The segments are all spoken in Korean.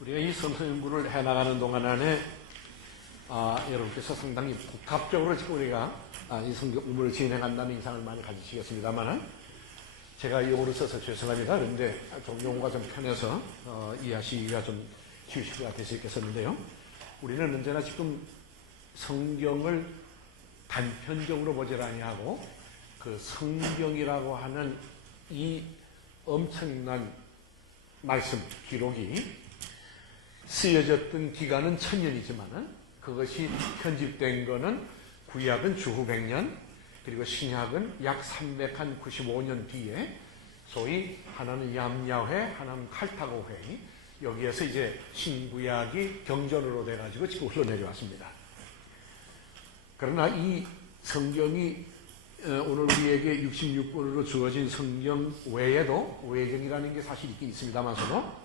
우리가 이 성서 연구를 해나가는 동안 안에 여러분께서 상당히 복합적으로 지금 우리가 이 성경 공부를 진행한다는 인상을 많이 가지시겠습니다만 제가 용어를 써서 죄송합니다. 그런데 좀 용어가 좀 편해서 이해하시기가 좀 쉬우실 것 같아서 이렇게 썼는데요. 우리는 언제나 지금 성경을 단편적으로 보질 아니하고 그 성경이라고 하는 이 엄청난 말씀, 기록이 쓰여졌던 기간은 1000년이지만은 그것이 편집된 거는 구약은 주후 100년, 그리고 신약은 약 395년 뒤에 소위 하나는 얌야회, 하나는 칼타고회, 여기에서 이제 신구약이 경전으로 돼가지고 지금 흘러내려왔습니다. 그러나 이 성경이 오늘 우리에게 66권으로 주어진 성경 외에도 외경이라는 게 사실 있긴 있습니다만서도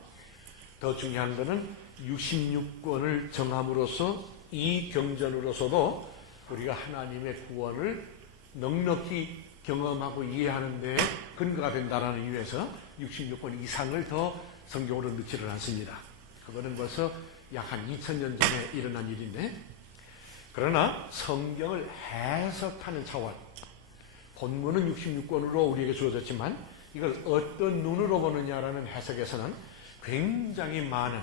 더 중요한 것은 66권을 정함으로써 이 경전으로서도 우리가 하나님의 구원을 넉넉히 경험하고 이해하는 데 근거가 된다는 이유에서 66권 이상을 더 성경으로 넣지를 않습니다. 그거는 벌써 약 한 2000년 전에 일어난 일인데, 그러나 성경을 해석하는 차원, 본문은 66권으로 우리에게 주어졌지만 이걸 어떤 눈으로 보느냐라는 해석에서는 굉장히 많은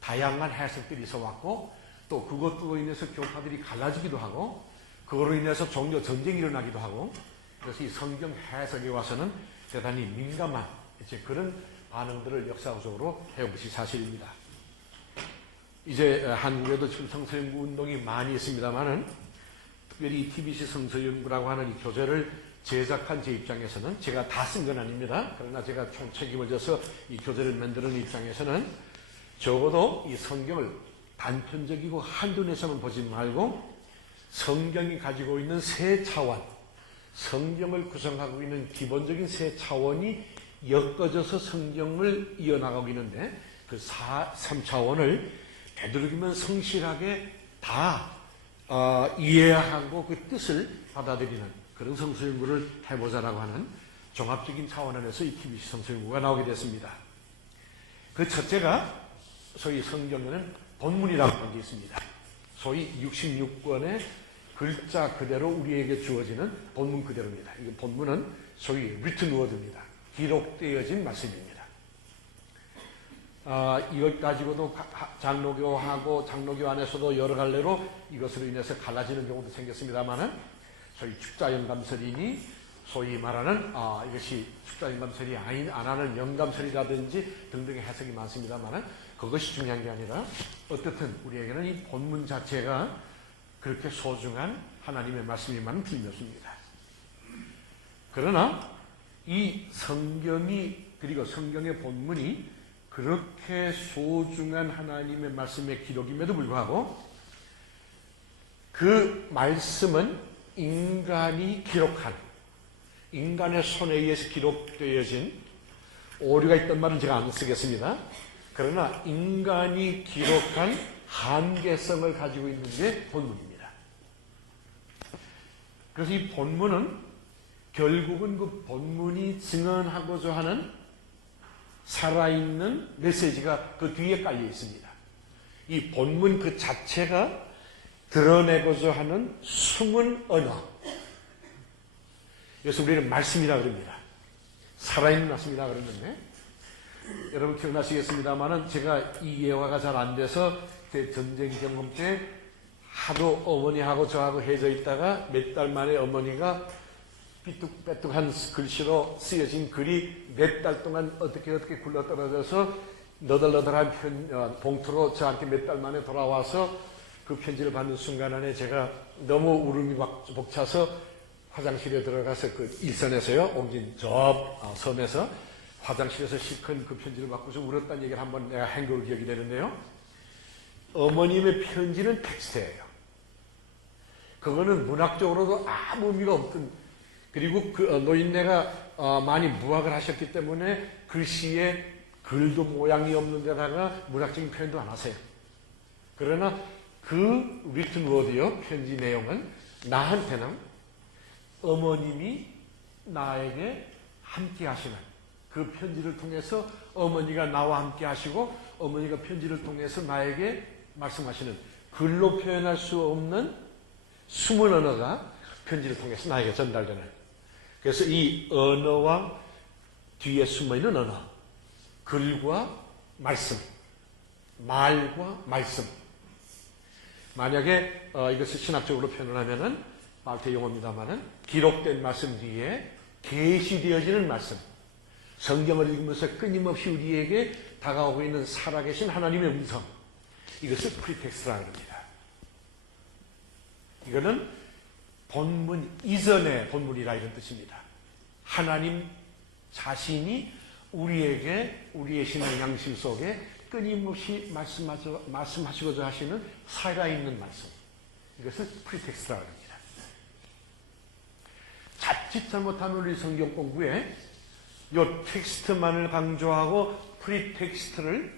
다양한 해석들이 있어 왔고, 또 그것으로 인해서 교파들이 갈라지기도 하고, 그거로 인해서 종교 전쟁이 일어나기도 하고, 그래서 이 성경 해석에 와서는 대단히 민감한 이제 그런 반응들을 역사적으로 해온 것이 사실입니다. 이제 한국에도 지금 성서연구 운동이 많이 있습니다만은 특별히 이 TBC 성서연구라고 하는 이 교재를 제작한 제 입장에서는, 제가 다 쓴 건 아닙니다. 그러나 제가 총 책임을 져서 이 교재를 만드는 입장에서는 적어도 이 성경을 단편적이고 한눈에서만 보지 말고 성경이 가지고 있는 세 차원, 성경을 구성하고 있는 기본적인 세 차원이 엮어져서 성경을 이어나가고 있는데, 그 3차원을 되도록이면 성실하게 다 이해하고 그 뜻을 받아들이는 그런 성서연구를 해보자라고 하는 종합적인 차원 안에서 이 TBC 성서연구가 나오게 됐습니다. 그 첫째가 소위 성경에는 본문이라고 하는 게 있습니다. 소위 66권의 글자 그대로 우리에게 주어지는 본문 그대로입니다. 이 본문은 소위 written word입니다. 기록되어진 말씀입니다. 이것 가지고도 장로교하고 장로교 안에서도 여러 갈래로 이것으로 인해서 갈라지는 경우도 생겼습니다만은, 소위 축자영감설이니 소위 말하는 이것이 축자영감설이 안 하는 영감설이라든지 등등의 해석이 많습니다만은 그것이 중요한 게 아니라 어떻든 우리에게는 이 본문 자체가 그렇게 소중한 하나님의 말씀이만은 틀림없습니다. 그러나 이 성경이, 그리고 성경의 본문이 그렇게 소중한 하나님의 말씀의 기록임에도 불구하고 그 말씀은 인간이 기록한, 인간의 손에 의해서 기록되어진, 오류가 있던 말은 제가 안 쓰겠습니다. 그러나 인간이 기록한 한계성을 가지고 있는 게 본문입니다. 그래서 이 본문은 결국은 그 본문이 증언하고자 하는 살아있는 메시지가 그 뒤에 깔려 있습니다. 이 본문 그 자체가 드러내고자 하는 숨은 언어, 그래서 우리는 말씀이라고 그럽니다. 살아있는 말씀이라고 그러는데, 여러분 기억나시겠습니다만은 제가 이 예화가 잘 안 돼서 제 전쟁 경험 때 하도 어머니하고 저하고 헤어져 있다가 몇 달 만에 어머니가 삐뚤빼뚤한 글씨로 쓰여진 글이 몇 달 동안 어떻게 굴러떨어져서 너덜너덜한 봉투로 저한테 몇 달 만에 돌아와서 그 편지를 받는 순간 안에 제가 너무 울음이 벅차서 화장실에 들어가서 그 일선에서요, 옮긴 저 섬에서 화장실에서 실컷 그 편지를 받고서 울었다는 얘기를 한번 내가 한 걸 기억이 되는데요. 어머님의 편지는 텍스트예요. 그거는 문학적으로도 아무 의미가 없던, 그리고 그 노인네가 많이 무학을 하셨기 때문에 글씨에 글도 모양이 없는 데다가 문학적인 표현도 안 하세요. 그러나 그 written word요, 편지 내용은 나한테는 어머님이 나에게 함께 하시는, 그 편지를 통해서 어머니가 나와 함께 하시고 어머니가 편지를 통해서 나에게 말씀하시는 글로 표현할 수 없는 숨은 언어가 편지를 통해서 나에게 전달되는. 그래서 이 언어와 뒤에 숨어있는 언어, 글과 말씀, 말과 말씀. 만약에 이것을 신학적으로 표현하면은 말태 용어입니다만은 기록된 말씀 뒤에 계시되어지는 말씀, 성경을 읽으면서 끊임없이 우리에게 다가오고 있는 살아계신 하나님의 음성, 이것을 프리텍스트라고 합니다. 이거는 본문 이전의 본문이라 이런 뜻입니다. 하나님 자신이 우리에게 우리의 신앙 양심 속에 끊임없이 말씀하시고자 하시는 살아있는 말씀, 이것을 프리텍스트라고 합니다. 자칫 잘못하면 우리 성경 공부에 이 텍스트만을 강조하고 프리텍스트를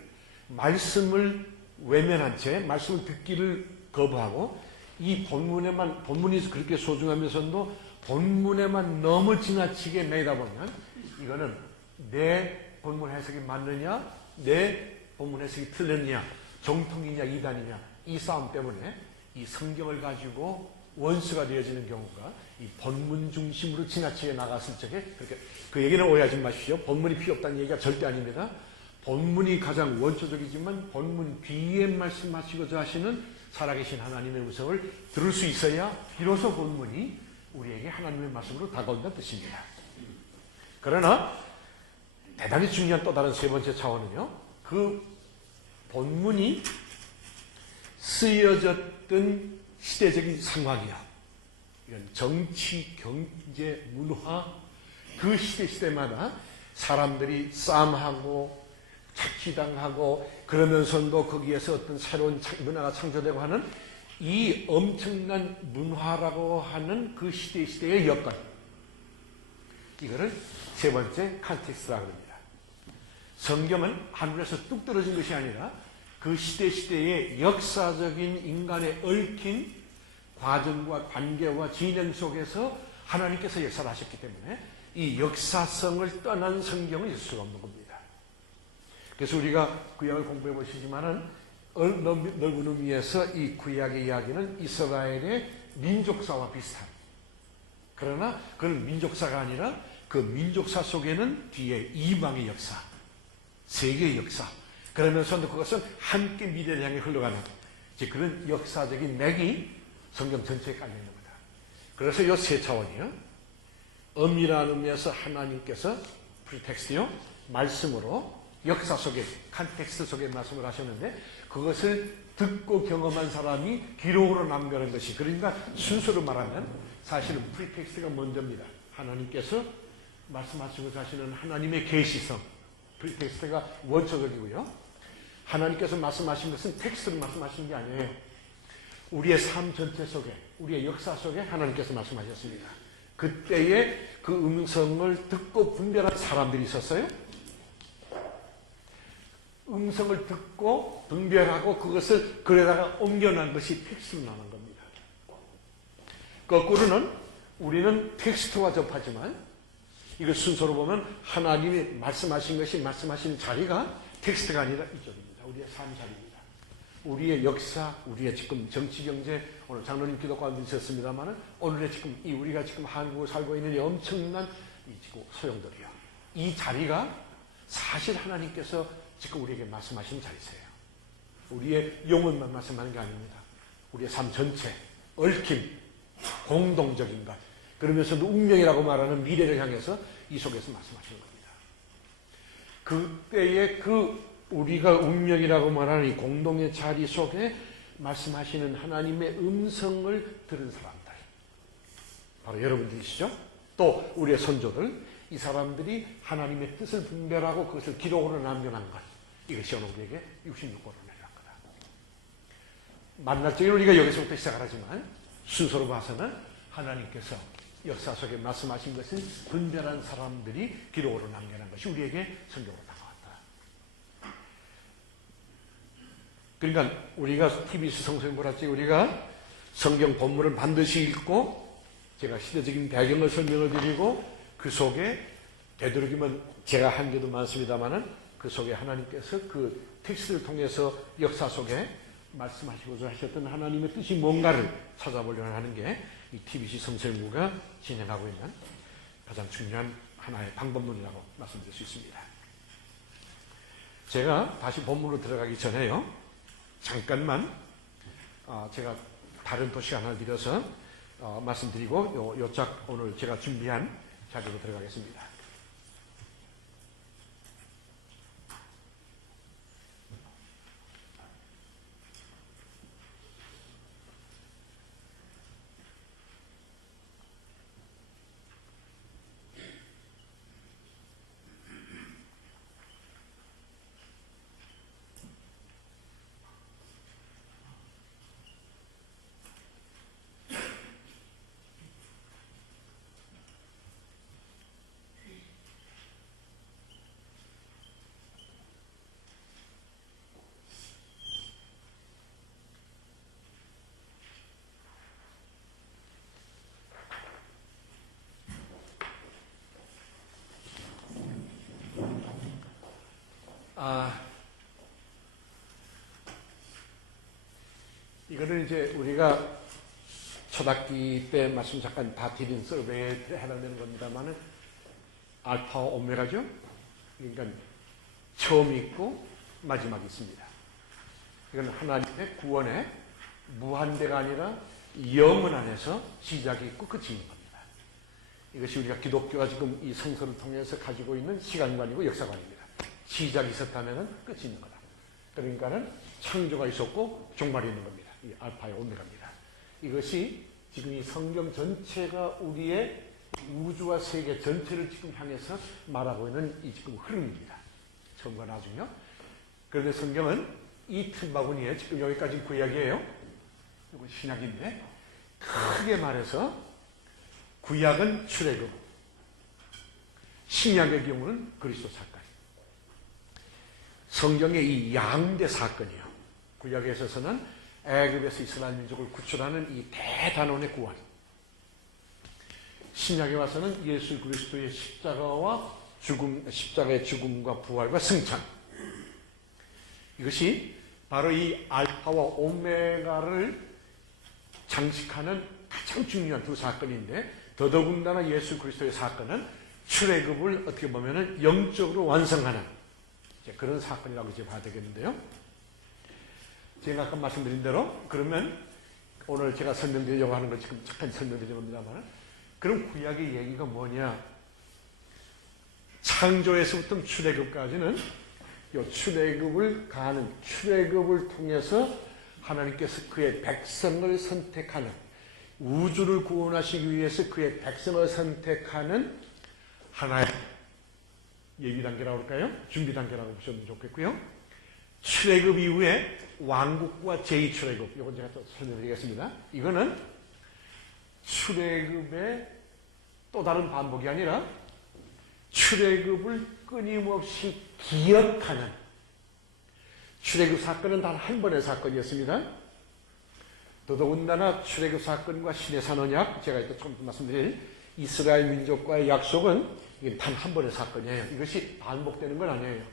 말씀을 외면한 채 말씀을 듣기를 거부하고 이 본문이 그렇게 소중하면서도 본문에만 너무 지나치게 매이다 보면 이거는 내 본문 해석이 맞느냐 내 본문 해석이 틀렸냐 정통이냐 이단이냐 이 싸움 때문에 이 성경을 가지고 원수가 되어지는 경우가 이 본문 중심으로 지나치게 나갔을 적에 그렇게 그 얘기는 오해하지 마십시오. 본문이 필요 없다는 얘기가 절대 아닙니다. 본문이 가장 원초적이지만 본문 뒤에 말씀하시고자 하시는 살아계신 하나님의 음성을 들을 수 있어야 비로소 본문이 우리에게 하나님의 말씀으로 다가온다는 뜻입니다. 그러나 대단히 중요한 또 다른 세 번째 차원은요. 그 본문이 쓰여졌던 시대적인 상황이요. 이런 정치, 경제, 문화 그 시대마다 사람들이 싸움하고 착취당하고 그러면서도 거기에서 어떤 새로운 문화가 창조되고 하는 이 엄청난 문화라고 하는 그 시대의 여건, 이거를 세 번째 컨텍스트라고 합니다. 성경은 하늘에서 뚝 떨어진 것이 아니라 그 시대의 역사적인 인간의 얽힌 과정과 관계와 진행 속에서 하나님께서 역사를 하셨기 때문에 이 역사성을 떠난 성경은 있을 수가 없는 겁니다. 그래서 우리가 구약을 공부해 보시지만은 넓은 의미에서 이 구약의 이야기는 이스라엘의 민족사와 비슷한, 그러나 그건 민족사가 아니라 그 민족사 속에는 뒤에 이방의 역사, 세계의 역사, 그러면서도 그것은 함께 미래를 향해 흘러가는 그런 역사적인 맥이 성경 전체에 깔려 있는 겁니다. 그래서 이 세 차원이요. 엄밀한 의미에서 하나님께서 프리텍스트요, 말씀으로 역사 속에, 컨텍스트 속에 말씀을 하셨는데 그것을 듣고 경험한 사람이 기록으로 남겨놓은 것이, 그러니까 순서로 말하면 사실은 프리텍스트가 먼저입니다. 하나님께서 말씀하시고 하시는 하나님의 계시성, 프리텍스트가 원초적이고요. 하나님께서 말씀하신 것은 텍스트로 말씀하신 게 아니에요. 우리의 삶 전체 속에, 우리의 역사 속에 하나님께서 말씀하셨습니다. 그때의 그 음성을 듣고 분별한 사람들이 있었어요. 음성을 듣고 분별하고 그것을 글에다가 옮겨놓은 것이 텍스트로 나오는 겁니다. 거꾸로는 우리는 텍스트와 접하지만 이걸 순서로 보면 하나님이 말씀하신 것이 말씀하신 자리가 텍스트가 아니라 이쪽입니다. 우리의 삶 자리입니다. 우리의 역사, 우리의 지금 정치, 경제, 오늘 장로님 기독관도 있었습니다만 오늘의 지금 우리가 지금 한국에 살고 있는 이 엄청난 이 지금 소용돌이요. 이 자리가 사실 하나님께서 지금 우리에게 말씀하신 자리세요. 우리의 영혼만 말씀하는 게 아닙니다. 우리의 삶 전체, 얽힘, 공동적인 것, 그러면서도 운명이라고 말하는 미래를 향해서 이 속에서 말씀하시는 겁니다. 그때의 우리가 운명이라고 말하는 이 공동의 자리 속에 말씀하시는 하나님의 음성을 들은 사람들, 바로 여러분들이시죠. 또 우리의 선조들, 이 사람들이 하나님의 뜻을 분별하고 그것을 기록으로 남겨놓은 것, 이것이 오늘 우리에게 66권을 내려간 거다. 만날 적에 우리가 여기서부터 시작하지만 순서로 봐서는 하나님께서 역사 속에 말씀하신 것을 분별한 사람들이 기록으로 남겨놓은 것이 우리에게 성경으로 다가왔다. 그러니까 우리가 TBC 성서에 뭐랬지? 우리가 성경 본문을 반드시 읽고 제가 시대적인 배경을 설명을 드리고 그 속에 되도록이면 제가 한 게도 많습니다만은 그 속에 하나님께서 그 텍스트를 통해서 역사 속에 말씀하시고자 하셨던 하나님의 뜻이 뭔가를 찾아보려고 하는 게 이 TBC 성서연구가 진행하고 있는 가장 중요한 하나의 방법론이라고 말씀드릴 수 있습니다. 제가 다시 본문으로 들어가기 전에요, 잠깐만 제가 다른 도시 하나 드려서 말씀드리고 요짝 오늘 제가 준비한 자료로 들어가겠습니다. 이거는 이제 우리가 초등학기 때 말씀 잠깐 다 드린 서베이에 해당되는 겁니다만은 알파와 오메가죠. 그러니까 처음이 있고 마지막이 있습니다. 이건 하나님의 구원의 무한대가 아니라 영원 안에서 시작이 있고 끝이 있는 겁니다. 이것이 우리가 기독교가 지금 이 성서를 통해서 가지고 있는 시간관이고 역사관입니다. 시작이 있었다면 끝이 있는 거다. 그러니까는 창조가 있었고 종말이 있는 겁니다. 이 알파의 오메가입니다. 이것이 지금 이 성경 전체가 우리의 우주와 세계 전체를 지금 향해서 말하고 있는 이 지금 흐름입니다. 처음과 나중이요. 그런데 성경은 이 틈바구니에 지금 여기까지 구약이에요. 이건 신약인데 크게 말해서 구약은 출애굽, 신약의 경우는 그리스도 사건. 성경의 이 양대 사건이요. 구약에 있어서는 애굽에서 이스라엘 민족을 구출하는 이 대단원의 구원. 신약에 와서는 예수 그리스도의 십자가와 십자가의 죽음과 부활과 승천. 이것이 바로 이 알파와 오메가를 장식하는 가장 중요한 두 사건인데, 더더군다나 예수 그리스도의 사건은 출애굽을 어떻게 보면은 영적으로 완성하는 그런 사건이라고 이제 봐야 되겠는데요. 제가 아까 말씀드린 대로 그러면 오늘 제가 설명드리려고 하는 걸 지금 잠깐 설명드리는 겁니다만, 그럼 구약의 얘기가 뭐냐? 창조에서부터 출애굽까지는 이 출애굽을 가는 출애굽을 통해서 하나님께서 그의 백성을 선택하는, 우주를 구원하시기 위해서 그의 백성을 선택하는 하나의 예비 단계라고 할까요? 준비 단계라고 보시면 좋겠고요. 출애굽 이후에 왕국과 제2출애굽, 이건 제가 또 설명드리겠습니다. 이거는 출애굽의 또 다른 반복이 아니라 출애굽을 끊임없이 기억하는, 출애굽 사건은 단 한 번의 사건이었습니다. 더더군다나 출애굽 사건과 신의 산 언약, 제가 이따 조금 말씀드릴 이스라엘 민족과의 약속은 단 한 번의 사건이에요. 이것이 반복되는 건 아니에요.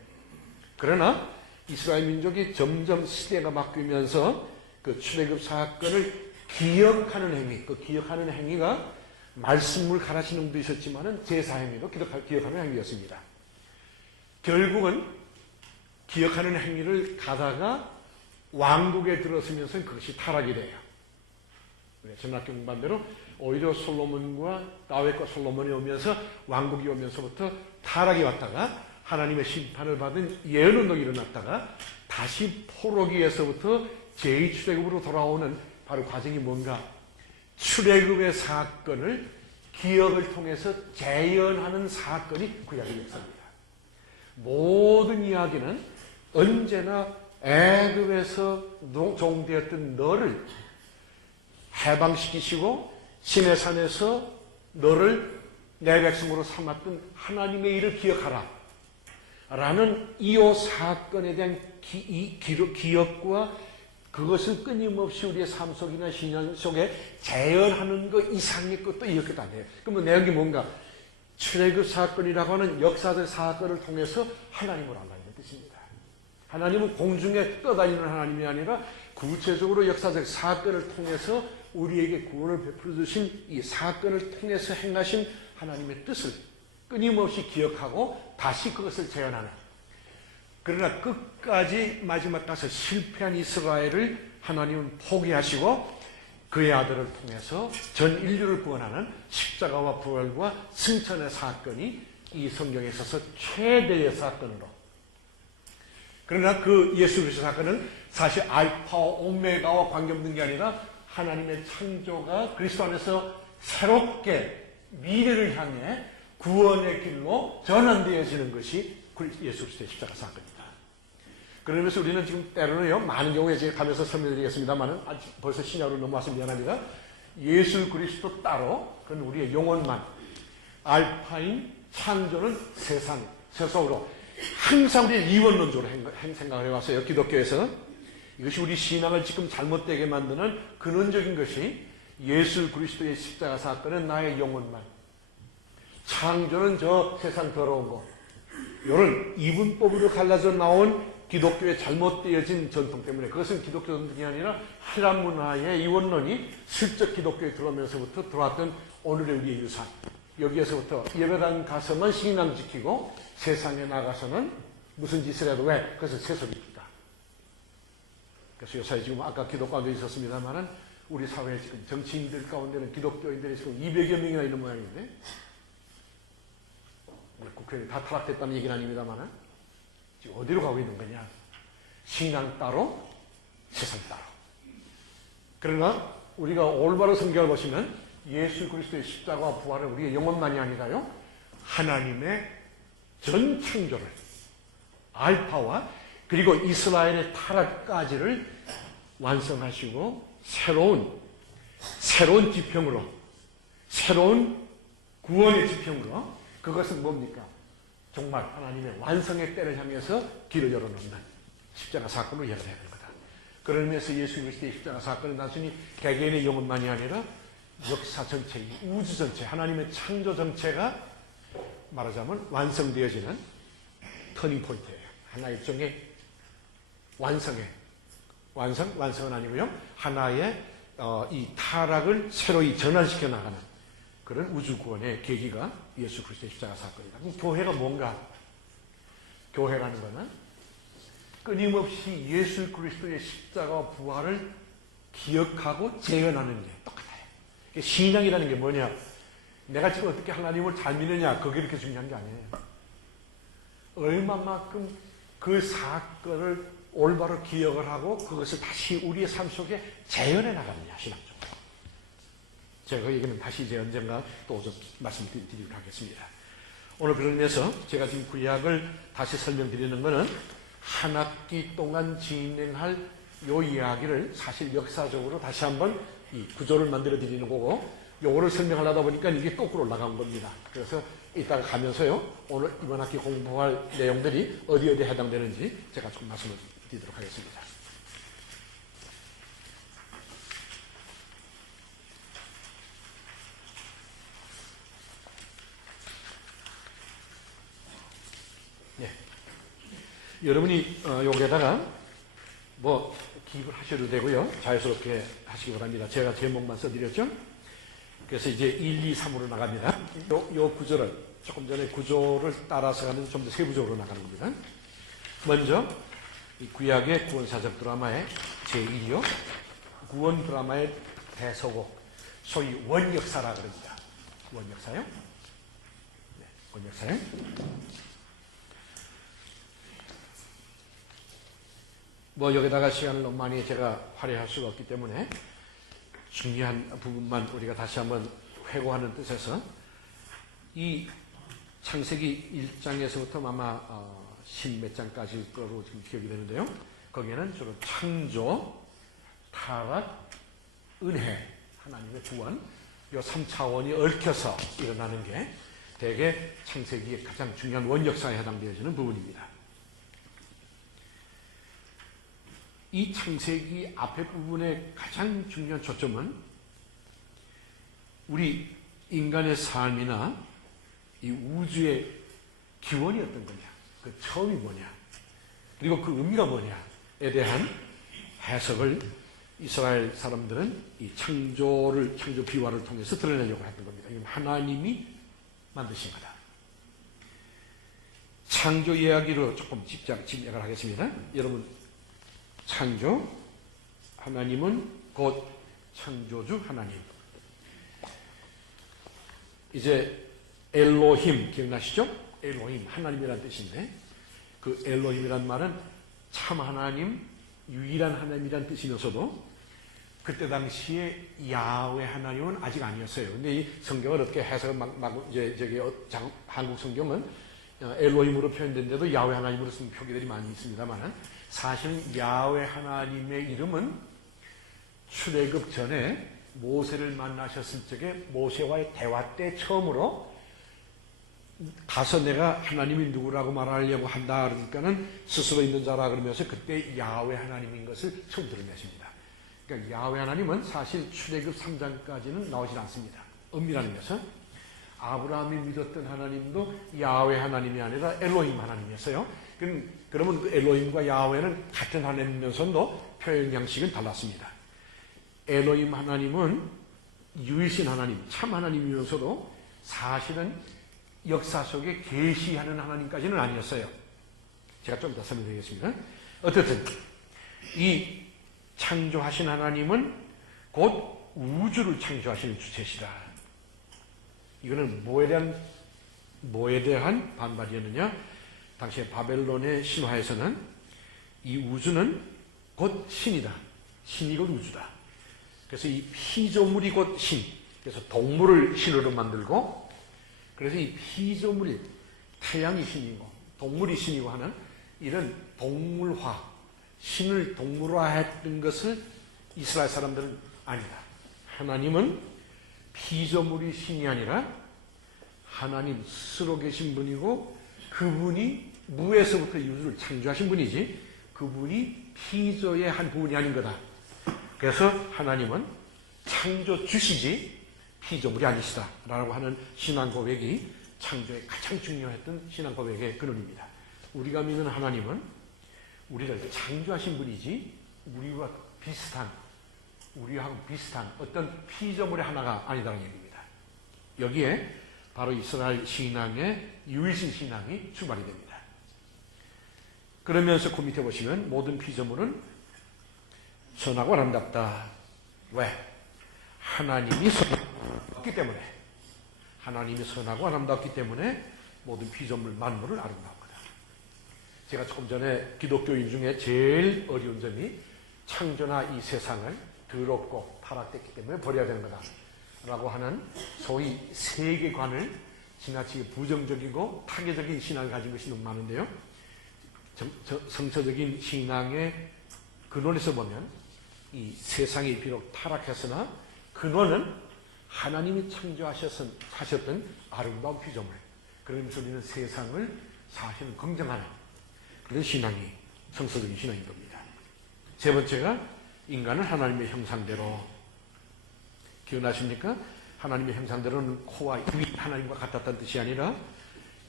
그러나 이스라엘 민족이 점점 시대가 바뀌면서 그 출애굽 사건을 기억하는 행위, 그 기억하는 행위가 말씀을 가르치는 분도 있었지만은 제사 행위도 기억하는 행위였습니다. 결국은 기억하는 행위를 가다가 왕국에 들어서면서 그것이 타락이 돼요. 전학교 공부한대로 오히려 솔로몬과 다윗과 솔로몬이 오면서 왕국이 오면서부터 타락이 왔다가 하나님의 심판을 받은 예언운동이 일어났다가 다시 포로기에서부터 제2출애굽으로 돌아오는 바로 과정이 뭔가? 출애굽의 사건을 기억을 통해서 재현하는 사건이 구약의 역사입니다. 모든 이야기는 언제나 애굽에서 종되었던 너를 해방시키시고 시내산에서 너를 내 백성으로 삼았던 하나님의 일을 기억하라 라는 이호 사건에 대한 기억과 그것을 끊임없이 우리의 삶 속이나 신앙 속에 재현하는 것 이상의 것도 이렇게도 안 해요. 그러면 내용이 뭔가? 출애굽 사건이라고 하는 역사적 사건을 통해서 하나님을 알라는 뜻입니다. 하나님은 공중에 떠다니는 하나님이 아니라 구체적으로 역사적 사건을 통해서 우리에게 구원을 베풀어 주신 이 사건을 통해서 행하신 하나님의 뜻을 끊임없이 기억하고 다시 그것을 재현하는, 그러나 끝까지 마지막 가서 실패한 이스라엘을 하나님은 포기하시고 그의 아들을 통해서 전 인류를 구원하는 십자가와 부활과 승천의 사건이 이 성경에 있어서 최대의 사건으로, 그러나 그 예수 그리스도 사건은 사실 알파와 오메가와 관계없는 게 아니라 하나님의 창조가 그리스도 안에서 새롭게 미래를 향해 구원의 길로 전환되어지는 것이 예수 그리스도의 십자가 사건입니다. 그러면서 우리는 지금 때로는요, 많은 경우에 제가 가면서 설명드리겠습니다만은 벌써 신약으로 넘어와서 미안합니다. 예수 그리스도 따로, 그건 우리의 영혼만, 알파인 창조는 세상으로 항상 우리 이원론적으로 생각을 해왔어요. 기독교에서. 이것이 우리 신앙을 지금 잘못되게 만드는 근원적인 것이 예수 그리스도의 십자가 사건은 나의 영혼만, 창조는 저 세상 더러운 거, 이런 이분법으로 갈라져 나온 기독교의 잘못되어진 전통 때문에, 그것은 기독교 전통이 아니라 헬란 문화의 이원론이 슬쩍 기독교에 들어오면서부터 들어왔던 오늘의 우리의 유산, 여기에서부터 예배당 가서만 신앙 지키고 세상에 나가서는 무슨 짓을 해도 왜? 그것을 세속입니다. 그래서 요사이 지금 아까 기독교도 있었습니다만은 우리 사회에 지금 정치인들 가운데는 기독교인들이 지금 200여 명이나 있는 모양인데, 우리 국회의원이 다 타락됐다는 얘기는 아닙니다만은 지금 어디로 가고 있는 거냐? 신앙 따로, 세상 따로. 그러나 우리가 올바로 성경을 보시면 예수 그리스도의 십자가와 부활은 우리의 영혼만이 아니라요, 하나님의 전 창조를, 알파와 그리고 이스라엘의 타락까지를 완성하시고 새로운 지평으로, 새로운 구원의 지평으로, 그것은 뭡니까? 정말 하나님의 완성의 때를 향해서 길을 열어놓는 십자가 사건으로 열어야 되는 거다. 그런 의미에서 예수 그리스도의 십자가 사건은 단순히 개개인의 영혼만이 아니라 역사 전체, 우주 전체, 하나님의 창조 전체가 말하자면 완성되어지는 터닝 포인트예요. 하나의 일종의 완성은 아니고요, 하나의 이 타락을 새로이 전환시켜 나가는 그런 우주 구원의 계기가 예수 그리스도의 십자가 사건이다. 그럼 교회가 뭔가? 교회라는 것은 끊임없이 예수 그리스도의 십자가와 부활을 기억하고 재현하는 게 똑같아요. 신앙이라는 게 뭐냐? 내가 지금 어떻게 하나님을 잘 믿느냐, 그게 이렇게 중요한 게 아니에요. 얼마만큼 그 사건을 올바로 기억을 하고 그것을 다시 우리의 삶 속에 재현해 나가느냐, 신앙적으로. 제가 그 얘기는 다시 이제 언젠가 또 좀 말씀드리도록 하겠습니다. 오늘 그런 의미에서 제가 지금 구약을 다시 설명드리는 것은 한 학기 동안 진행할 요 이야기를 사실 역사적으로 다시 한번 이 구조를 만들어 드리는 거고, 요거를 설명하려다 보니까 이게 거꾸로 올라간 겁니다. 그래서 이따가 가면서요, 오늘 이번 학기 공부할 내용들이 어디에 해당되는지 제가 좀 말씀을 드리도록 하겠습니다. 네. 여러분이 여기에다가 뭐 기입을 하셔도 되고요, 자유스럽게 하시기 바랍니다. 제가 제목만 써드렸죠. 그래서 이제 1, 2, 3으로 나갑니다. 요 구조를, 조금 전에 구조를 따라서 가는 좀 더 세부적으로 나가는 겁니다. 먼저 이 구약의 구원사적 드라마의 제1이요, 구원 드라마의 대서곡, 소위 원역사라 그럽니다. 원역사요? 네, 원역사요. 뭐 여기다가 시간을 너무 많이 제가 할애할 수가 없기 때문에 중요한 부분만 우리가 다시 한번 회고하는 뜻에서, 이 창세기 1장에서부터 아마 10몇 장까지 거로 지금 기억이 되는데요, 거기에는 주로 창조, 타락, 은혜, 하나님의 구원, 요 3차원이 얽혀서 일어나는 게 대개 창세기의 가장 중요한 원역사에 해당되어지는 부분입니다. 이 창세기 앞에 부분의 가장 중요한 초점은 우리 인간의 삶이나 이 우주의 기원이 어떤 거냐, 그 처음이 뭐냐, 그리고 그 의미가 뭐냐에 대한 해석을 이스라엘 사람들은 이 창조 비화를 통해서 드러내려고 했던 겁니다. 이건 하나님이 만드신 거다. 창조 이야기로 조금 집약을 하겠습니다. 여러분, 창조, 하나님은 곧 창조주 하나님. 이제 엘로힘 기억나시죠? 엘로힘, 하나님이라는 뜻인데, 그 엘로힘이란 말은 참 하나님, 유일한 하나님이라는 뜻이면서도 그때 당시에 야훼 하나님은 아직 아니었어요. 근데 이 성경을 어떻게 해석을 한국 성경은 엘로힘으로 표현된데도 야훼 하나님으로 쓴 표기들이 많이 있습니다만, 사실 야훼 하나님의 이름은 출애굽 전에 모세를 만나셨을 적에 모세와의 대화 때 처음으로 가서 내가 하나님이 누구라고 말하려고 한다 그러니까는 스스로 있는 자라 그러면서 그때 야훼 하나님인 것을 처음 드러내십니다. 그러니까 야훼 하나님은 사실 출애굽 3장까지는 나오질 않습니다. 엄밀한 의미에서 아브라함이 믿었던 하나님도 야훼 하나님이 아니라 엘로힘 하나님이었어요. 그러면 그 엘로힘과 야훼는 같은 하나님이면서도 표현 양식은 달랐습니다. 엘로힘 하나님은 유일신 하나님, 참 하나님이면서도 사실은 역사 속에 계시하는 하나님까지는 아니었어요. 제가 좀 이따 설명드리겠습니다. 어쨌든 이 창조하신 하나님은 곧 우주를 창조하시는 주체시다. 이거는 뭐에 대한 반발이었느냐? 당시에 바벨론의 신화에서는 이 우주는 곧 신이다. 신이 곧 우주다. 그래서 이 피조물이 곧 신. 그래서 동물을 신으로 만들고, 그래서 이 피조물이 태양이 신이고 동물이 신이고 하는 이런 동물화, 신을 동물화했던 것을 이스라엘 사람들은 아니다. 하나님은 피조물이 신이 아니라 하나님 스스로 계신 분이고, 그분이 무에서부터 우주를 창조하신 분이지 그분이 피조의 한 부분이 아닌 거다. 그래서 하나님은 창조주시지 피조물이 아니시다 라고 하는 신앙 고백이 창조에 가장 중요했던 신앙 고백의 근원입니다. 우리가 믿는 하나님은 우리를 창조하신 분이지 우리하고 비슷한 어떤 피조물의 하나가 아니다라는 얘기입니다. 여기에 바로 이스라엘 신앙의 유일신 신앙이 출발이 됩니다. 그러면서 그 밑에 보시면 모든 피조물은 선하고 아름답다. 왜? 하나님이 선하기 때문에, 하나님이 선하고 아름답기 때문에 모든 피조물 만물을 아름다운 거다. 제가 조금 전에 기독교인 중에 제일 어려운 점이 창조나 이 세상을 더럽고 타락됐기 때문에 버려야 되는 거다 라고 하는 소위 세계관을 지나치게 부정적이고 타계적인 신앙을 가진 것이 너무 많은데요. 성서적인 신앙의 근원에서 보면 이 세상이 비록 타락했으나 근원은 하나님이 창조하셨던 아름다운 피조물, 그러면서 우리는 세상을 사실은 긍정하는 그런 신앙이 성서적인 신앙인 겁니다. 세 번째가 인간은 하나님의 형상대로, 기억나십니까? 하나님의 형상대로는 코와 입이 하나님과 같았다는 뜻이 아니라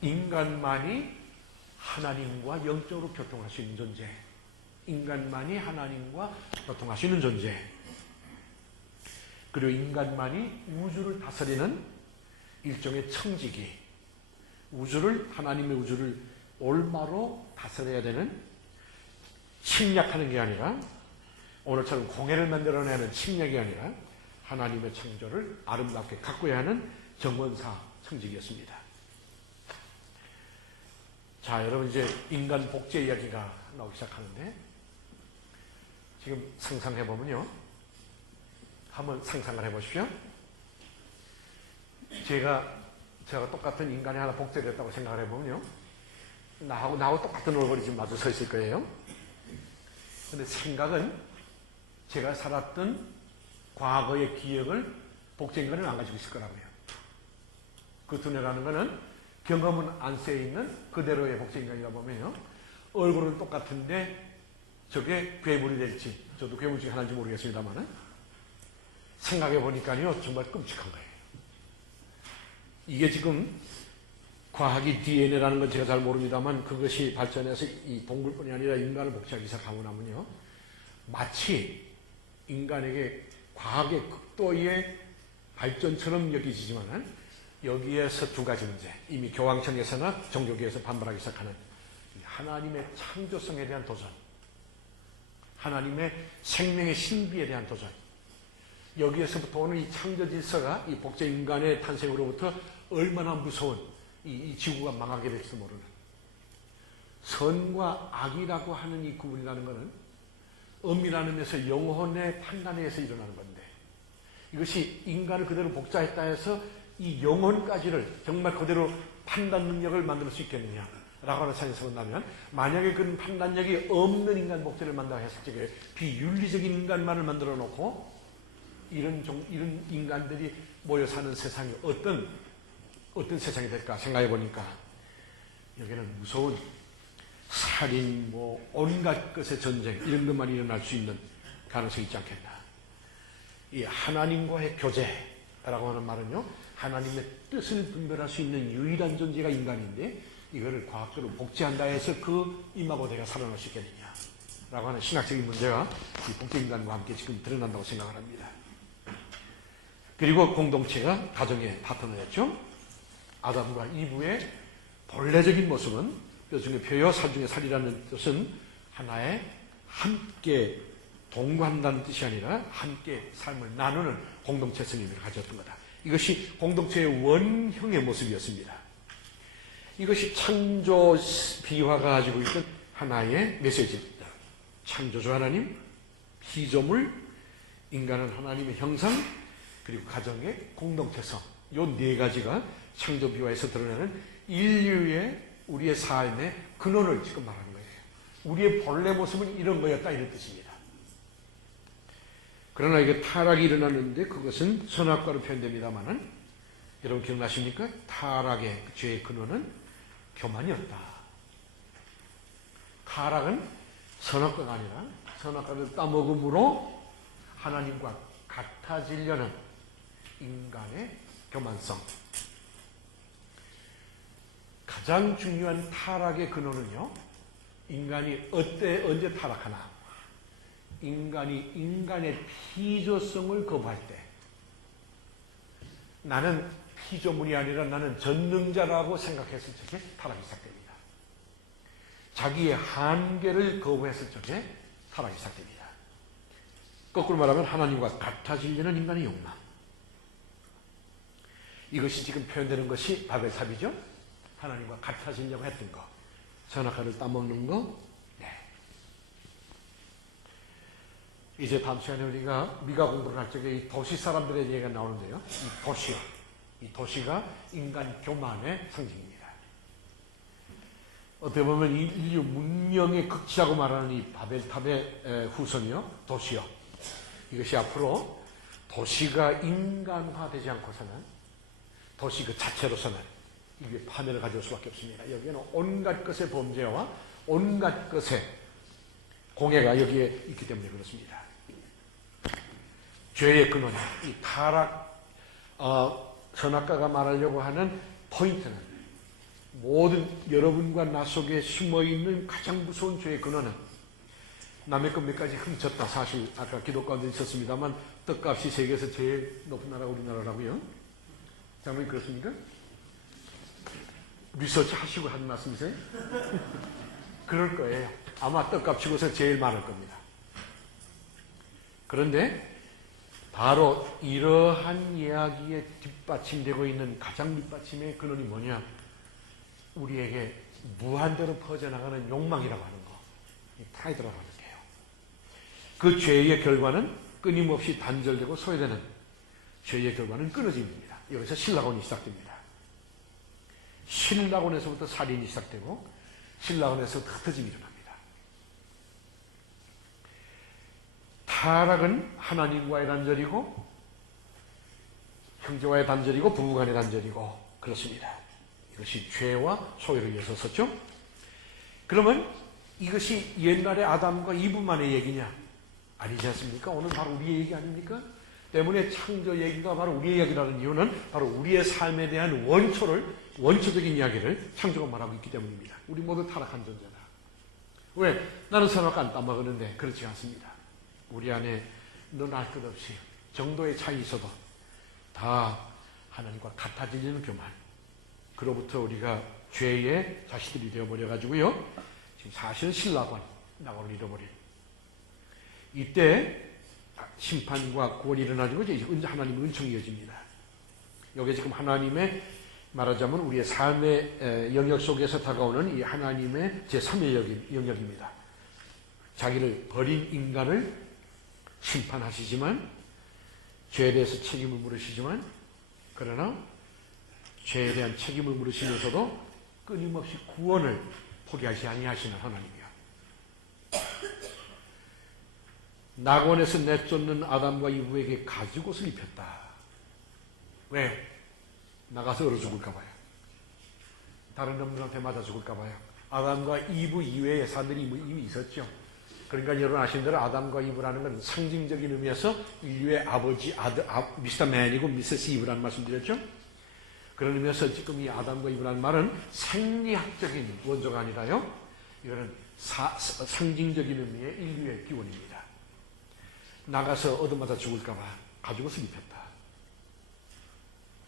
인간만이 하나님과 영적으로 교통할 수 있는 존재, 인간만이 하나님과 교통할 수 있는 존재, 그리고 인간만이 우주를 다스리는 일종의 청지기, 하나님의 우주를 올바로 다스려야 되는, 침략하는 게 아니라 오늘처럼 공해를 만들어내는 침략이 아니라 하나님의 창조를 아름답게 가꾸어야 하는 정원사 청지기였습니다. 자, 여러분 이제 인간 복제 이야기가 나오기 시작하는데, 지금 상상해보면요, 한번 상상을 해보십시오. 제가 똑같은 인간이 하나 복제됐다고 생각을 해보면요, 나하고 똑같은 얼굴이 지금 마주 서 있을 거예요. 근데 생각은 제가 살았던 과거의 기억을 복제인간은 안 가지고 있을 거라고요. 그 두뇌라는 거는 경험은 안 쓰여있는 그대로의 복제인간이라 보면요, 얼굴은 똑같은데 저게 괴물이 될지, 저도 괴물 중에 하나인지 모르겠습니다만 생각해 보니까요 정말 끔찍한 거예요. 이게 지금 과학이 DNA라는 건 제가 잘 모릅니다만 그것이 발전해서 이 동물뿐이 아니라 인간을 복제하기 시작하고 나면요, 마치 인간에게 과학의 극도의 발전처럼 여기지만 여기에서 두 가지 문제, 이미 교황청에서나 종교계에서 반발하기 시작하는 하나님의 창조성에 대한 도전, 하나님의 생명의 신비에 대한 도전, 여기에서부터 오는 이 창조 질서가 이 복제 인간의 탄생으로부터 얼마나 무서운 이 지구가 망하게 될지도 모르는, 선과 악이라고 하는 이 구분이라는 것은 엄밀한 의미에서 영혼의 판단에 의해서 일어나는 건데, 이것이 인간을 그대로 복제했다 해서 이 영혼까지를 정말 그대로 판단 능력을 만들 수 있겠느냐 라고 하는 사연에서 본다면, 만약에 그런 판단력이 없는 인간 복제를 만든다고 했을 적에 비윤리적인 인간만을 만들어 놓고 이런 인간들이 모여 사는 세상이 어떤 세상이 될까 생각해 보니까, 여기는 무서운 살인, 온갖 것의 전쟁, 이런 것만 일어날 수 있는 가능성이 있지 않겠나. 이 하나님과의 교제라고 하는 말은요, 하나님의 뜻을 분별할 수 있는 유일한 존재가 인간인데, 이거를 과학적으로 복제한다 해서 그 임하고대가 살아날 수 있겠느냐 라고 하는 신학적인 문제가 이 복제인간과 함께 지금 드러난다고 생각을 합니다. 그리고 공동체가 가정의 파트너였죠. 아담과 이브의 본래적인 모습은 뼈 중에 뼈요 살 중에 살이라는 뜻은 하나의 함께 동거한다는 뜻이 아니라 함께 삶을 나누는 공동체 스님을 가졌던 거다. 이것이 공동체의 원형의 모습이었습니다. 이것이 창조 비화가 가지고 있던 하나의 메시지입니다. 창조주 하나님, 피조물, 인간은 하나님의 형상, 그리고 가정의 공동체성, 이 네 가지가 창조 비화에서 드러나는 인류의 우리의 삶의 근원을 지금 말하는 거예요. 우리의 본래 모습은 이런 거였다, 이런 뜻입니다. 그러나 이게 타락이 일어났는데 그것은 선악과로 표현됩니다만은, 여러분 기억나십니까? 타락의 죄의 근원은 교만이었다. 타락은 선악과가 아니라 선악과를 따먹음으로 하나님과 같아지려는 인간의 교만성. 가장 중요한 타락의 근원은요, 인간이 언제 타락하나? 인간이 인간의 피조성을 거부할 때, 나는 피조물이 아니라 나는 전능자라고 생각했을 적에 타락이 시작됩니다. 자기의 한계를 거부했을 적에 타락이 시작됩니다. 거꾸로 말하면 하나님과 같아지려는 인간의 욕망. 이것이 지금 표현되는 것이 바벨탑이죠. 하나님과 같아지려고 했던 거, 선악과를 따먹는 거. 네. 이제 다음 시간에 우리가 미가 공부를 할 적에 이 도시 사람들의 얘기가 나오는데요. 이 도시가 인간 교만의 상징입니다. 어떻게 보면 이 인류 문명의 극치라고 말하는 이 바벨탑의 후손이요, 도시요. 이것이 앞으로 도시가 인간화되지 않고서는, 도시 그 자체로서는 이게 파멸을 가져올 수밖에 없습니다. 여기에는 온갖 것의 범죄와 온갖 것의 공해가 여기에 있기 때문에 그렇습니다. 죄의 근원, 이 타락, 선악과가 말하려고 하는 포인트는, 모든 여러분과 나 속에 숨어있는 가장 무서운 죄의 근원은, 남의 것 몇 가지 훔쳤다. 사실 아까 기도 가운데 있었습니다만 떡값이 세계에서 제일 높은 나라가 우리나라라고요. 장모님 그렇습니까? 리서치 하시고 한 말씀이세요? 그럴 거예요. 아마 떡값치고서 제일 많을 겁니다. 그런데 바로 이러한 이야기에 뒷받침되고 있는 가장 뒷받침의 근원이 뭐냐? 우리에게 무한대로 퍼져나가는 욕망이라고 하는 거, 이 프라이드라고 하는 게요. 그 죄의 결과는 끊임없이 단절되고 소외되는, 죄의 결과는 끊어짐입니다. 여기서 신라곤이 시작됩니다. 신라곤에서부터 살인이 시작되고 신라곤에서부터 흩어짐이 일어납니다. 타락은 하나님과의 단절이고 형제와의 단절이고 부부간의 단절이고 그렇습니다. 이것이 죄와 소외를 위해서 썼죠. 그러면 이것이 옛날의 아담과 이브만의 얘기냐? 아니지 않습니까? 오늘 바로 우리의 얘기 아닙니까? 때문에 창조 얘기가 바로 우리의 이야기라는 이유는 바로 우리의 삶에 대한 원초적인 이야기를 창조가 말하고 있기 때문입니다. 우리 모두 타락한 존재다. 왜? 나는 선악 안 따먹었는데 그렇지 않습니다. 우리 안에 너나 것 없이 정도의 차이 있어도 다 하나님과 같아지는 교만. 그로부터 우리가 죄의 자식들이 되어버려가지고요. 지금 사실은 신라관, 나관을 잃어버린. 이때 심판과 구원이 일어나는 거죠. 이제 하나님의 은총이 이어집니다. 여기 지금 하나님의 말하자면 우리의 삶의 영역 속에서 다가오는 이 하나님의 제3의 영역입니다. 자기를 버린 인간을 심판하시지만 죄에 대해서 책임을 물으시지만 그러나 죄에 대한 책임을 물으시면서도 끊임없이 구원을 포기하지 아니하시는 하나님이요. 낙원에서 내쫓는 아담과 이브에게 가죽옷을 입혔다. 왜? 나가서 얼어 죽을까 봐요. 다른 놈들한테 맞아 죽을까 봐요. 아담과 이브 이외의 사람들이 이미 있었죠. 그러니까 여러분 아시는 대로 아담과 이브라는 건 상징적인 의미에서 인류의 아버지, 미스터 맨이고 미세스 이브라는 말씀 드렸죠. 그런 의미에서 지금 이 아담과 이브라는 말은 생리학적인 원조가 아니라요. 이거는 상징적인 의미의 인류의 기원입니다. 나가서 얻어맞아 죽을까봐 가죽옷을 입혔다.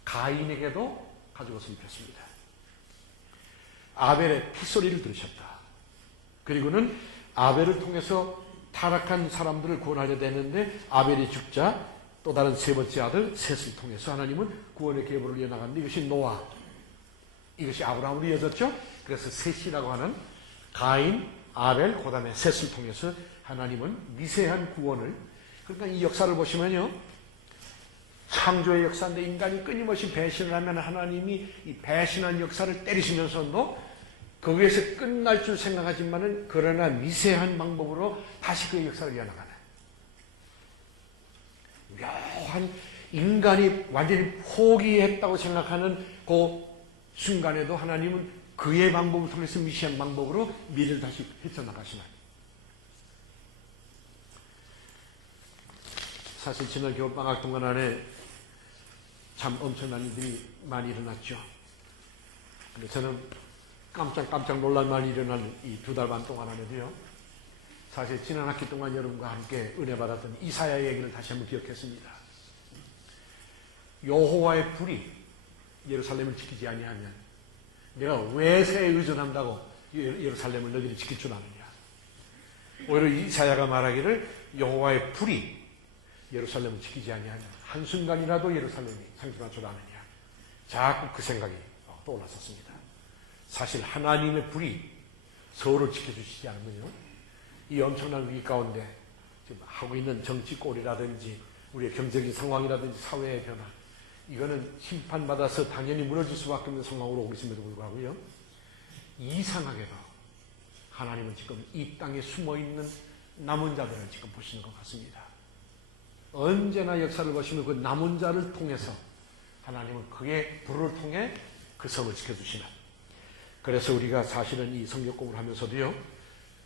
가인에게도 가죽옷을 입혔습니다. 아벨의 핏소리를 들으셨다. 그리고는 아벨을 통해서 타락한 사람들을 구원하려 되는데 아벨이 죽자 또 다른 세 번째 아들 셋을 통해서 하나님은 구원의 계보를 이어나갔는데 이것이 노아, 이것이 아브라함으로 이어졌죠. 그래서 셋이라고 하는 가인, 아벨, 그 다음에 셋을 통해서 하나님은 미세한 구원을, 그러니까 이 역사를 보시면요, 창조의 역사인데 인간이 끊임없이 배신을 하면 하나님이 이 배신한 역사를 때리시면서도 거기에서 끝날 줄 생각하지만은 그러나 미세한 방법으로 다시 그 역사를 이어나가는 묘한, 인간이 완전히 포기했다고 생각하는 그 순간에도 하나님은 그의 방법을 통해서 미세한 방법으로 미래를 다시 헤쳐나가시는. 사실 지난 겨울방학 동안 안에 참 엄청난 일들이 많이 일어났죠. 근데 저는 깜짝 놀랄 많이 일어난 이 2달 반 동안 안에도요, 사실 지난 학기 동안 여러분과 함께 은혜 받았던 이사야 얘기를 다시 한번 기억했습니다. 여호와의 불이 예루살렘을 지키지 아니하면 내가 왜 새에 의존한다고 예루살렘을 너희들이 지킬 줄 아느냐. 오히려 이사야가 말하기를 여호와의 불이 예루살렘을 지키지 아니하면 한순간이라도 예루살렘이 생존할 줄 아느냐. 자꾸 그 생각이 떠올랐었습니다. 사실 하나님의 불이 서울을 지켜주시지 않으면요, 이 엄청난 위기 가운데 지금 하고 있는 정치 꼴이라든지 우리의 경제적인 상황이라든지 사회의 변화, 이거는 심판받아서 당연히 무너질 수밖에 없는 상황으로 오고 있음에도 불구하고요, 이상하게도 하나님은 지금 이 땅에 숨어있는 남은 자들을 지금 보시는 것 같습니다. 언제나 역사를 보시면 그 남은 자를 통해서 하나님은 그의 불을 통해 그 성을 지켜주시는. 그래서 우리가 사실은 이 성경 공부를 하면서도요,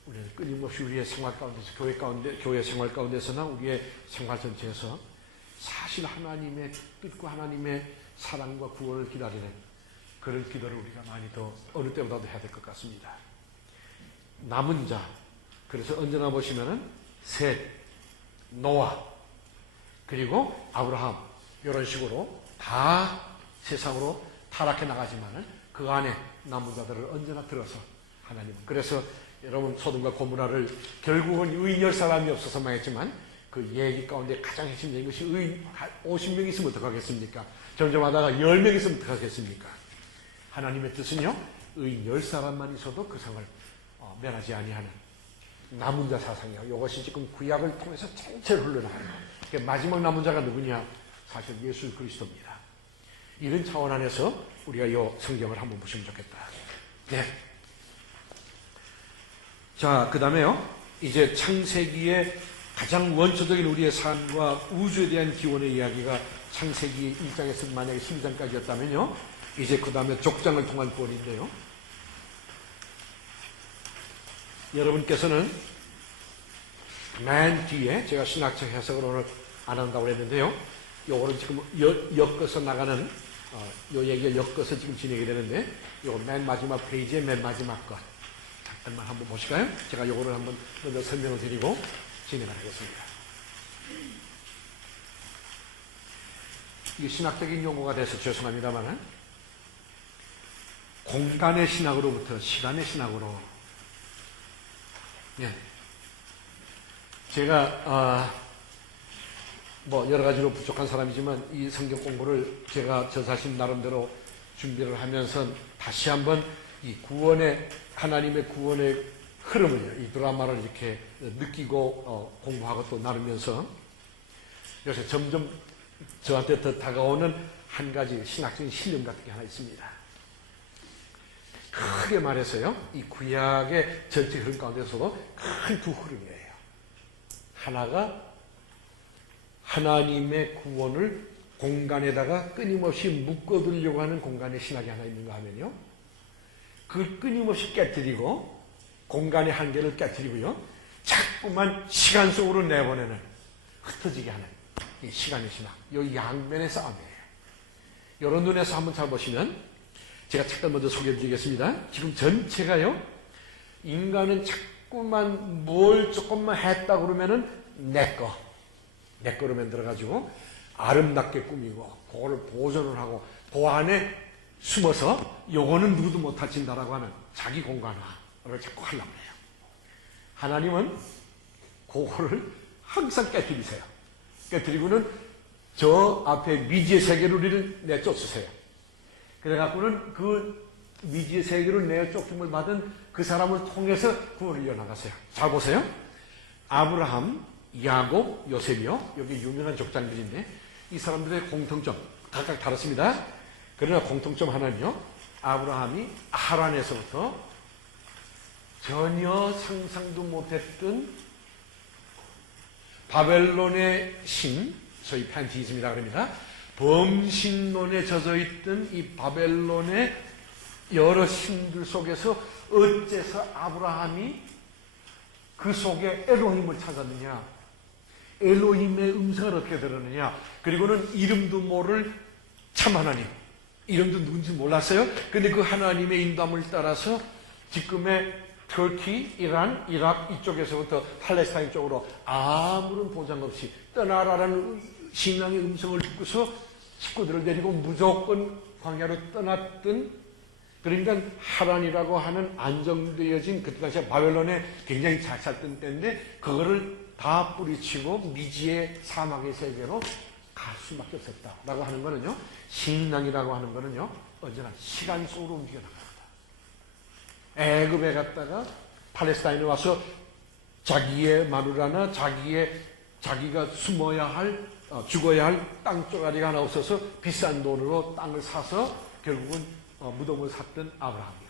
우리는 끊임없이 우리의 생활 가운데서, 교회 생활 가운데서나 우리의 생활 전체에서 사실 하나님의 뜻과 하나님의 사랑과 구원을 기다리는 그런 기도를 우리가 많이 더 어느 때보다도 해야 될 것 같습니다. 남은 자, 그래서 언제나 보시면은 셋, 노아, 그리고 아브라함, 이런 식으로 다 세상으로 타락해 나가지만은 그 안에 남은 자들을 언제나 들어서 하나님은, 그래서 여러분 소돔과 고모라를 결국은 의인 10사람이 없어서 망했지만 그 얘기 가운데 가장 핵심적인 것이 의인 50명 있으면 어떡하겠습니까? 점점 하다가 10명 있으면 어떡하겠습니까? 하나님의 뜻은요, 의인 10사람만 있어도 그 성을 면하지 아니하는 남은 자 사상이요. 이것이 지금 구약을 통해서 전체로 흘러나가는 거예요. 마지막 남은 자가 누구냐? 사실 예수 그리스도입니다. 이런 차원 안에서 우리가 이 성경을 한번 보시면 좋겠다. 네. 자, 그 다음에요, 이제 창세기의 가장 원초적인 우리의 삶과 우주에 대한 기원의 이야기가 창세기 1장에서 만약에 12장까지였다면요, 이제 그 다음에 족장을 통한 구원인데요, 여러분께서는 맨 뒤에 제가 신학적 해석을 오늘 안 한다고 그랬는데요. 요거는 지금 엮어서 나가는, 요 얘기를 엮어서 지금 진행이 되는데, 요거 맨 마지막 페이지의 맨 마지막 것. 잠깐만 한번 보실까요? 제가 요거를 한번 먼저 설명을 드리고 진행을 하겠습니다. 이게 신학적인 용어가 돼서 죄송합니다만, 공간의 신학으로부터 시간의 신학으로. 예. 제가, 여러 가지로 부족한 사람이지만 이 성경 공부를 제가 저 자신 나름대로 준비를 하면서 다시 한번 이 구원의, 하나님의 구원의 흐름을, 이 드라마를 이렇게 느끼고 공부하고 또 나누면서 요새 점점 저한테 더 다가오는 한 가지 신학적인 신념 같은 게 하나 있습니다. 크게 말해서요, 이 구약의 전체 흐름 가운데서도 큰 두 흐름이에요. 하나가 하나님의 구원을 공간에다가 끊임없이 묶어두려고 하는 공간의 신학이 하나 있는가 하면요, 그걸 끊임없이 깨뜨리고 공간의 한계를 깨뜨리고요, 자꾸만 시간 속으로 내보내는, 흩어지게 하는 이 시간의 신학, 이 양면의 싸움이에요. 이런 눈에서 한번 잘 보시면, 제가 잠깐 먼저 소개해드리겠습니다. 지금 전체가요, 인간은 자꾸만 뭘 조금만 했다 그러면은 내 거로 만들어가지고 아름답게 꾸미고 그거를 보존을 하고 그 안에 숨어서 요거는 누구도 못 다친다라고 하는 자기 공간화를 자꾸 하려고 해요. 하나님은 그거를 항상 깨뜨리세요. 깨뜨리고는 저 앞에 미지의 세계로 우리를 내쫓으세요. 그래갖고는 그 미지의 세계로 내쫓음을 받은 그 사람을 통해서 구원을 이어나가세요. 잘 보세요. 아브라함, 야곱, 요셉이요. 여기 유명한 족장들인데 이 사람들의 공통점 각각 다릅니다. 그러나 공통점 하나는요, 아브라함이 하란에서부터 전혀 상상도 못했던 바벨론의 신, 소위 팬티즘이라고 합니다. 범신론에 젖어있던 이 바벨론의 여러 신들 속에서 어째서 아브라함이 그 속에 엘로힘을 찾았느냐, 엘로힘의 음성을 어떻게 들었느냐, 그리고는 이름도 모를 참 하나님, 이름도 누군지 몰랐어요. 근데 그 하나님의 인도함을 따라서 지금의 터키, 이란, 이락 이쪽에서부터 팔레스타인 쪽으로 아무런 보장 없이 떠나라라는 신앙의 음성을 듣고서 식구들을 데리고 무조건 광야로 떠났던, 그러니까 하란이라고 하는 안정되어진 그때 당시에 바벨론에 굉장히 잘 살던 때인데 그거를 다 뿌리치고 미지의 사막의 세계로 갈 수밖에 없었다라고 하는 거는요, 신앙이라고 하는 거는요, 언제나 시간 속으로 움직여 나갑니다. 애굽에 갔다가 팔레스타인에 와서 자기의 마누라나 자기가 숨어야 할, 죽어야 할 땅 쪼가리가 하나 없어서 비싼 돈으로 땅을 사서 결국은 무덤을 샀던 아브라함이요.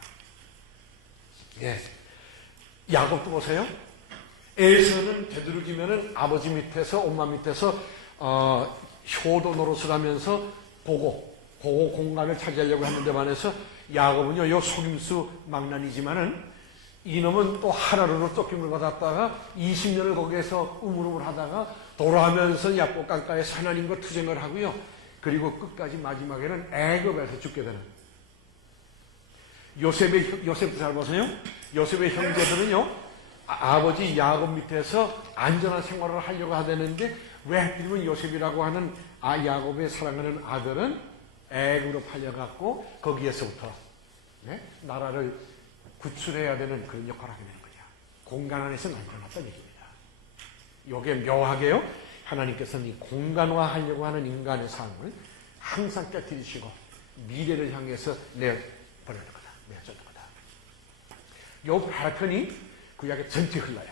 예. 야곱도 보세요. 에서는 되도록이면은 아버지 밑에서, 엄마 밑에서, 효도 노릇을 하면서 고고 공간을 차지하려고 했는데 반해서 야곱은요, 요 속임수 망난이지만은 이놈은 또 하나로 쫓김을 받았다가 20년을 거기에서 우물우물 하다가 돌아오면서 야곱 강가에서 하나님과 투쟁을 하고요. 그리고 끝까지 마지막에는 애굽에서 죽게 되는. 요셉도 잘 보세요. 요셉의 형제들은요, 아버지 야곱 밑에서 안전한 생활을 하려고 하되는데 왜 하필이면 요셉이라고 하는 야곱의 사랑하는 아들은 애굽으로 팔려갖고 거기에서부터 나라를 구출해야 되는 그런 역할을 하게 되는 거죠. 공간 안에서 나타났던 얘기입니다. 이게 묘하게요, 하나님께서는 이 공간화하려고 하는 인간의 삶을 항상 깨뜨리시고 미래를 향해서 내버려는 거다. 내어주는 거다. 이 패턴이 구약의 전체 흘러요.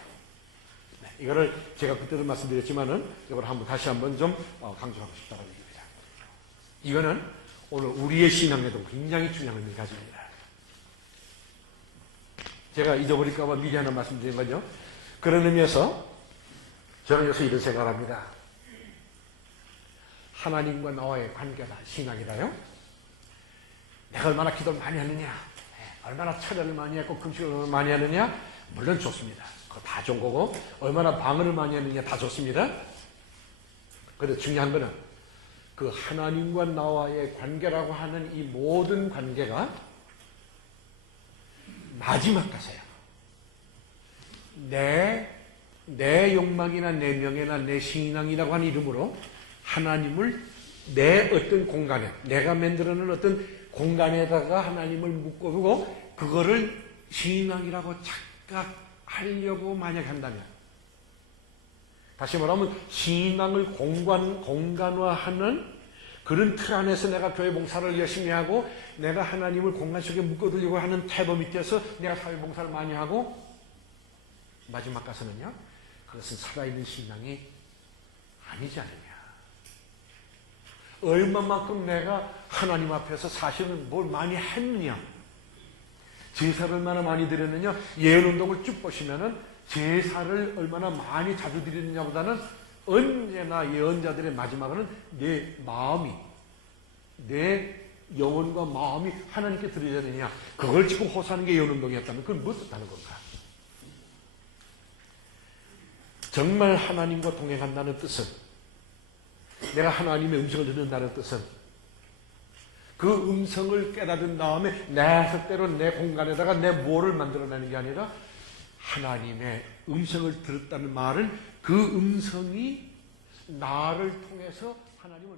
이거를 제가 그때도 말씀드렸지만은 이걸 다시 한번 좀 강조하고 싶다는 얘기입니다. 이거는 오늘 우리의 신앙에도 굉장히 중요한 의미를 가집니다. 제가 잊어버릴까봐 미리 하나 말씀드린 거죠. 그런 의미에서 저는 요새 이런 생각을 합니다. 하나님과 나와의 관계다, 신앙이다요. 내가 얼마나 기도를 많이 하느냐, 얼마나 철야를 많이 했고 금식을 많이 하느냐, 물론 좋습니다. 그거 다 좋은 거고, 얼마나 방언을 많이 하느냐 다 좋습니다. 그런데 중요한 거는 그 하나님과 나와의 관계라고 하는 이 모든 관계가 마지막 가서야 내 욕망이나 내 명예나 내 신앙이라고 하는 이름으로 하나님을 내 어떤 공간에, 내가 만들어놓은 어떤 공간에다가 하나님을 묶어두고 그거를 신앙이라고 착각하려고 만약 한다면, 다시 말하면 신앙을 공간화하는 그런 틀 안에서 내가 교회 봉사를 열심히 하고 내가 하나님을 공간 속에 묶어두려고 하는 태도 밑에서 내가 사회봉사를 많이 하고 마지막 가서는요, 그것은 살아있는 신앙이 아니지 않느냐. 얼마만큼 내가 하나님 앞에서 사실은 뭘 많이 했느냐, 제사를 얼마나 많이 드렸느냐. 예언운동을 쭉 보시면은 제사를 얼마나 많이 자주 드리느냐보다는 언제나 예언자들의 마지막은 내 마음이, 내 영혼과 마음이 하나님께 드려야 되느냐, 그걸 지금 호소하는 게 예언운동이었다면 그건 무엇을 뜻하는 건가? 정말 하나님과 동행한다는 뜻은, 내가 하나님의 음성을 듣는다는 뜻은 그 음성을 깨닫은 다음에 내 뜻대로 내 공간에다가 내 뭐를 만들어내는 게 아니라 하나님의 음성을 들었다는 말은 그 음성이 나를 통해서 하나님을